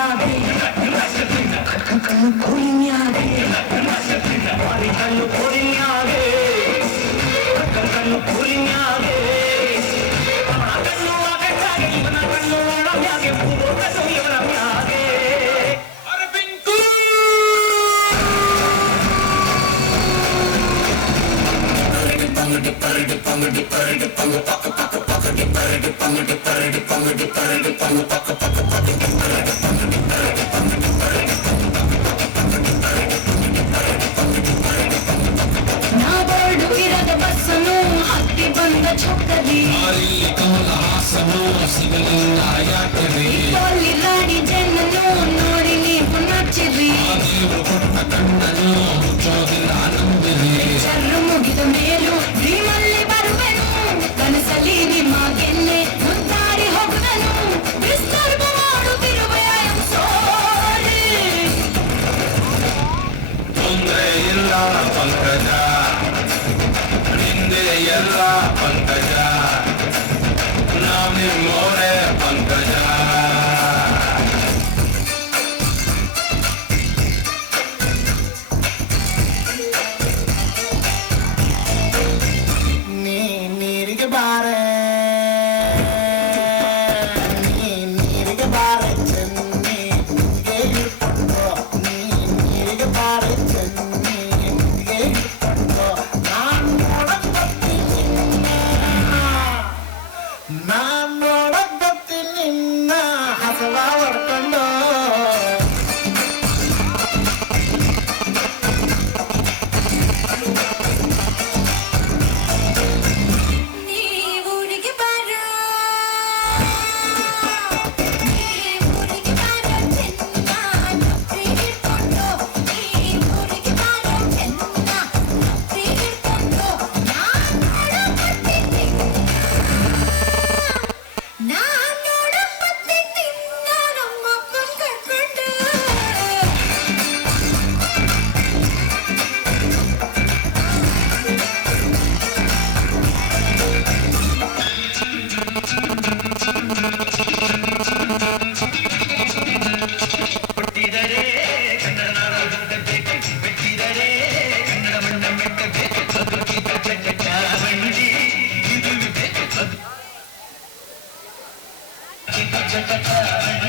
ಕೂಲಿನ್ಯಾಗೆ ಕಣ್ಣು ಕೂಲಿನ್ಯಾಗೆ ಬಾರಿ ಕಣ್ಣು ಕೂಲಿನ್ಯಾಗೆ ಕಣ್ಣು ಕೂಲಿನ್ಯಾಗೆ ಅವನ ಕಣ್ಣು ಆಗಟ್ಟಾಗೆ ಇವನ ಕಣ್ಣು ಒಳಮ್ಯಾಗೆ ಪೂರ್ವ ಕಣ್ಣು ಇವನ ಮ್ಯಾಗೆ ಅರಬಿಂಕು ಪರಡಿ ಪಂಗಡಿ ಪರಡಿ ಪಂಗ ಪಕ್ಕ ಪಕ್ಕ ಪಕ್ಕಡಿ ಪರಡಿ ಪಂಗಡಿ ಪರಡಿ ಪಂಗಡಿ ಪರಡಿ ಪಂಗ ಪಕ್ಕ ಪಕ್ಕ ಪಕ್ಕಡಿ ಪರಡಿ ಪಂಗಡಿ ಪರಡಿ ಪಂಗಡಿ ಪರಡಿ ನಾ ಬೋರ್ಡು ಇರದ ಬಸ್ಸನು ಹತ್ತಿ ಬಂದ ಚೊಕ್ಕದಿ ಹಾಸನು ಸಿಗಲಿಲ್ಲ ಯಾಕರಿ ಅಲ್ಲಿ ರಾಣಿ ಜನನು ನೋಡಿ ನೀವು ನಚ್ಚಿರಿ ದೇವರು ಕೊಟ್ಟ ಕಣ್ಣನು ಮುಚ್ಚೋದಿಲ್ಲ ನಂಬಿರಿ ಚರ್ರು ಮುಗಿದ ಮೇಲೂ ಡ್ರೀಮಲ್ಲಿ ಬರುವೆನು ಕನಸಲ್ಲಿ ನಿಮ್ಮ ಗೆಲ್ಲೆ ಮುದ್ದಾಡಿ ಹೋಗುವೆನು ಡಿಸ್ಟರ್ಬ್ ಮಾಡುತ್ತಿರುವ ಸೋರಿ ತೊಂದರೆ ಇಲ್ಲ ಪಂಕಜ ನಿಂದೆ ಎಲ್ಲ ಪಂಕಜ ನಾವು ನಿಮ್ಮೋರೆ ಪಂಕಜ ನೀರಿಗೆ ಬಾರೆ ನೀರಿಗೆ ಬಾರೆ ಚೆನ್ನಿ ಹಿಡ್ಕೊಂಡು ನೀರಿಗೆ ಬಾರೆ ಚೆನ್ನಿ ಹಿಡ್ಕೊಂಡು ನಾನು ನೋಡಕ್ ಬರ್ತೀನಿ ನಿನ್ನ ಹಸವ ಹೊಡ್ಕೊಂಡು ಚಟ